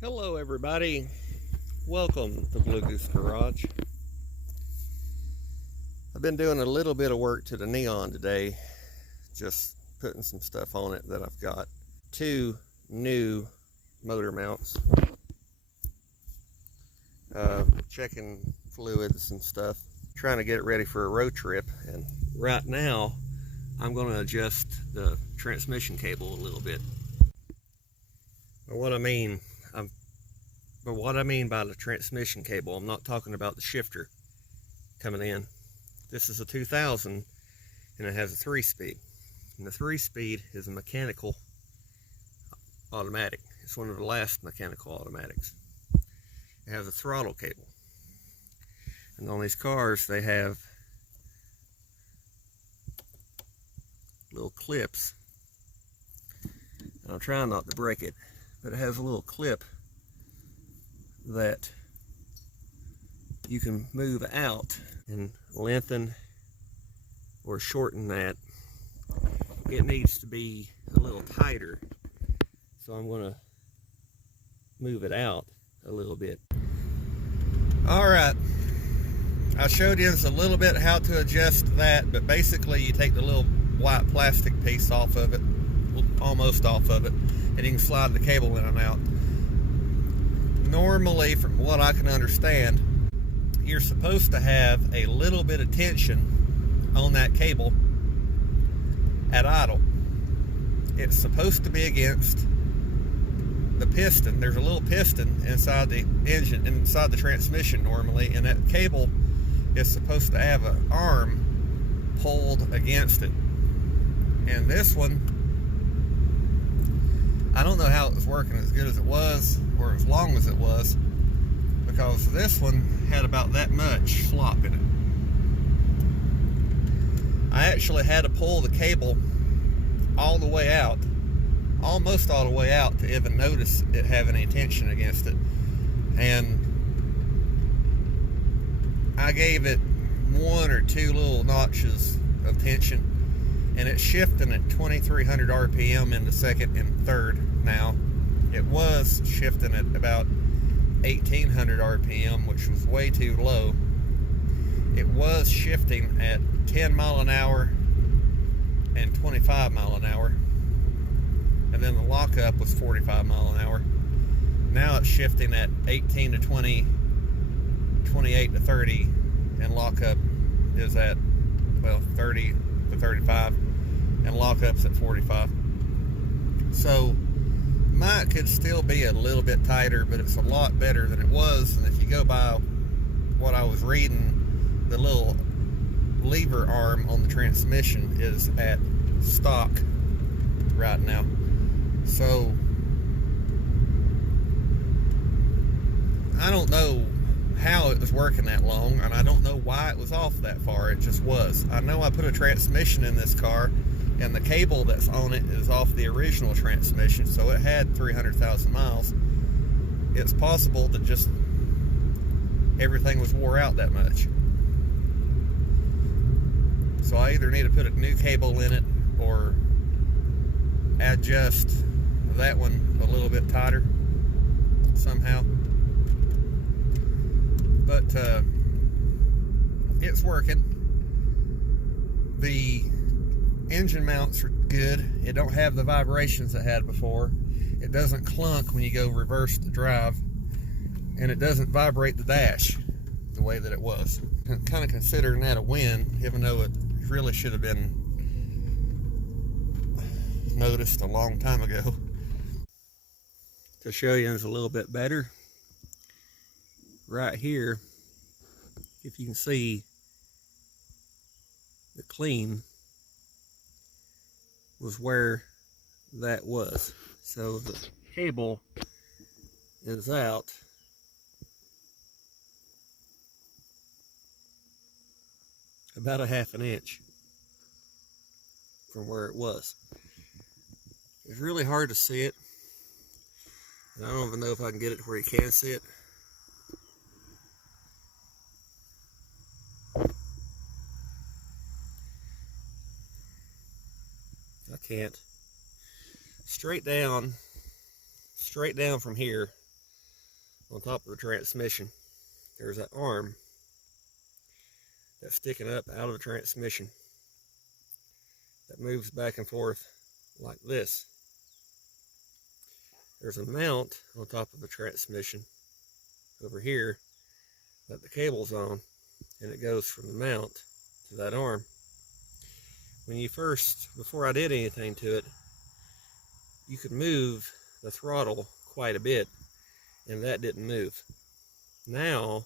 Hello everybody, welcome to Blue Goose Garage. I've been doing a little bit of work to the Neon today, just putting some stuff on it that I've got. Two new motor mounts, checking fluids and stuff, trying to get it ready for a road trip. And right now I'm going to adjust the transmission cable a little bit. What I mean by the transmission cable, I'm not talking about the shifter coming in. This is a 2000 and it has a 3-speed. And the 3-speed is a mechanical automatic. It's one of the last mechanical automatics. It has a throttle cable. And on these cars they have little clips. And I'm trying not to break it, but it has a little clip that you can move out and lengthen or shorten that. It needs to be a little tighter, so I'm going to move it out a little bit. Alright, I showed you a little bit how to adjust that, but basically you take the little white plastic piece off of it, almost off of it, and you can slide the cable in and out. Normally, from what I can understand, you're supposed to have a little bit of tension on that cable at idle. It's supposed to be against the piston. There's a little piston inside the engine, inside the transmission normally, and that cable is supposed to have an arm pulled against it. And this one, I don't know how it was working as good as it was or as long as it was, because this one had about that much slop in it. I actually had to pull the cable all the way out, almost all the way out, to even notice it having any tension against it. And I gave it 1 or 2 little notches of tension, and it's shifting at 2300 RPM in the second and third now. It was shifting at about 1800 RPM, which was way too low. It was shifting at 10 mile an hour and 25 mile an hour, and then the lockup was 45 mile an hour. Now it's shifting at 18 to 20, 28 to 30, and lockup is at, well, 30 to 35, and lockup's at 45. So mine could still be a little bit tighter, but it's a lot better than it was. And if you go by what I was reading, the little lever arm on the transmission is at stock right now. So I don't know how it was working that long, and I don't know why it was off that far. It just was. I know I put a transmission in this car, and the cable that's on it is off the original transmission, so it had 300,000 miles. It's possible that just everything was wore out that much. So I either need to put a new cable in it or adjust that one a little bit tighter somehow. But it's working. The engine mounts are good. It don't have the vibrations it had before. It doesn't clunk when you go reverse the drive, and it doesn't vibrate the dash the way that it was. I'm kind of considering that a win, even though it really should have been noticed a long time ago. To show you it's a little bit better, right here, if you can see the clean was where that was. So the cable is out about a ½ an inch from where it was. It's really hard to see it, and I don't even know if I can get it where you can see it. I can't. Straight down from here, on top of the transmission, there's an arm that's sticking up out of the transmission that moves back and forth like this. There's a mount on top of the transmission over here that the cable's on, and it goes from the mount to that arm. Before I did anything to it, you could move the throttle quite a bit, and that didn't move. Now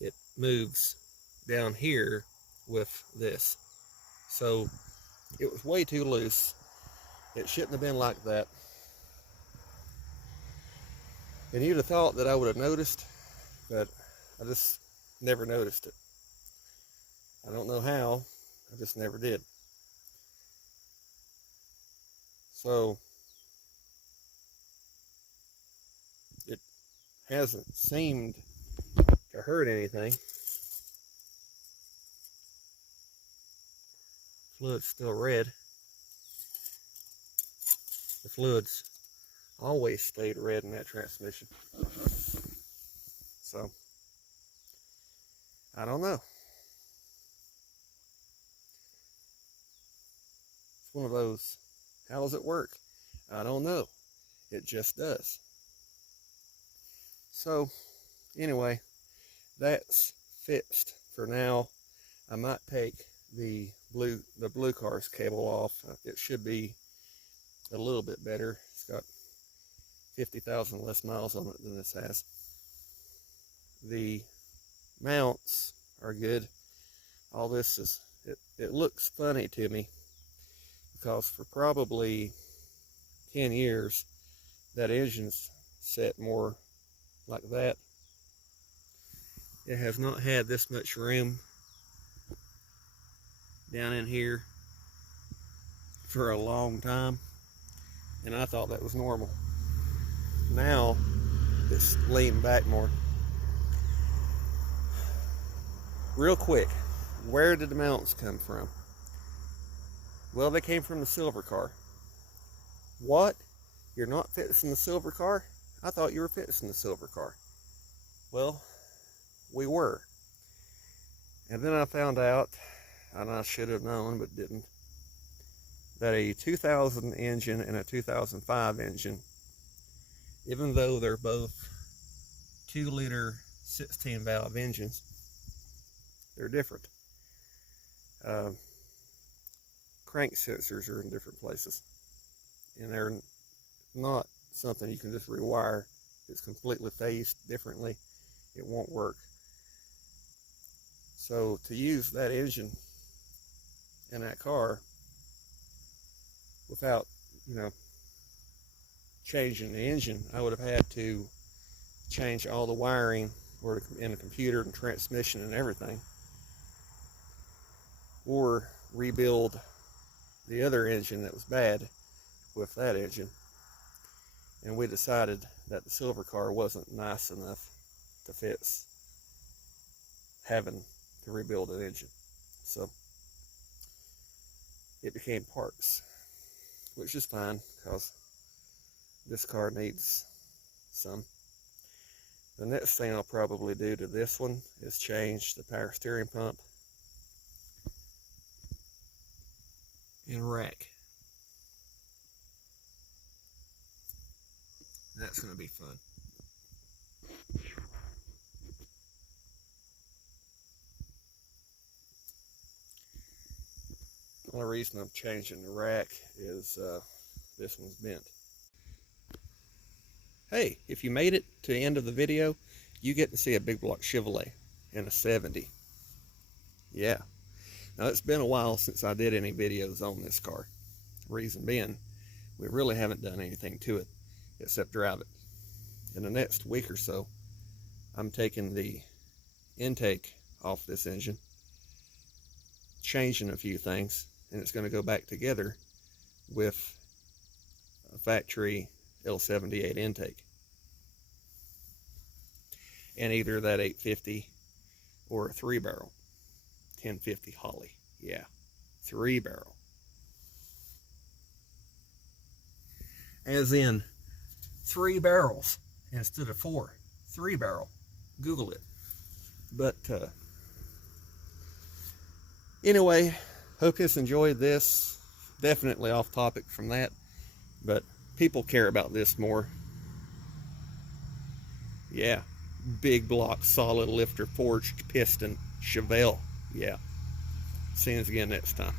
it moves down here with this. So it was way too loose. It shouldn't have been like that. And you'd have thought that I would have noticed, but I just never noticed it. I don't know how, I just never did. So it hasn't seemed to hurt anything. Fluid's still red. The fluid's always stayed red in that transmission. So I don't know. It's one of those, how does it work? I don't know. It just does. So anyway, that's fixed for now. I might take the blue car's cable off. It should be a little bit better. It's got 50,000 less miles on it than this has. The mounts are good. All this is, it looks funny to me because for probably 10 years that engine's set more like that. It has not had this much room down in here for a long time, and I thought that was normal. Now it's leaning back more. Real quick, where did the mounts come from? Well, they came from the silver car. What? You're not fixing the silver car? I thought you were fixing the silver car. Well, we were. And then I found out, and I should have known but didn't, that a 2000 engine and a 2005 engine, even though they're both 2-liter 16-valve engines, they're different. Crank sensors are in different places, and they're not something you can just rewire. It's completely phased differently. It won't work. So to use that engine in that car without, changing the engine, I would have had to change all the wiring in the computer and transmission and everything, or rebuild the other engine that was bad with that engine. And we decided that the silver car wasn't nice enough to fix having to rebuild an engine. So it became parts, which is fine because this car needs some. The next thing I'll probably do to this one is change the power steering pump and rack. That's going to be fun. The only reason I'm changing the rack is this one's bent. Hey, if you made it to the end of the video, you get to see a big block Chevrolet in a 70. Yeah. Now it's been a while since I did any videos on this car. Reason being, we really haven't done anything to it except drive it. In the next week or so, I'm taking the intake off this engine, changing a few things, and it's going to go back together with a factory L78 intake. And either that 850 or a 3-barrel 1050 Holley. Yeah, 3-barrel. As in 3 barrels instead of 4. 3 barrel. Google it. But anyway, hope you enjoyed this. Definitely off topic from that, but people care about this more. Yeah, big block solid lifter forged piston Chevelle. Yeah. See you again next time.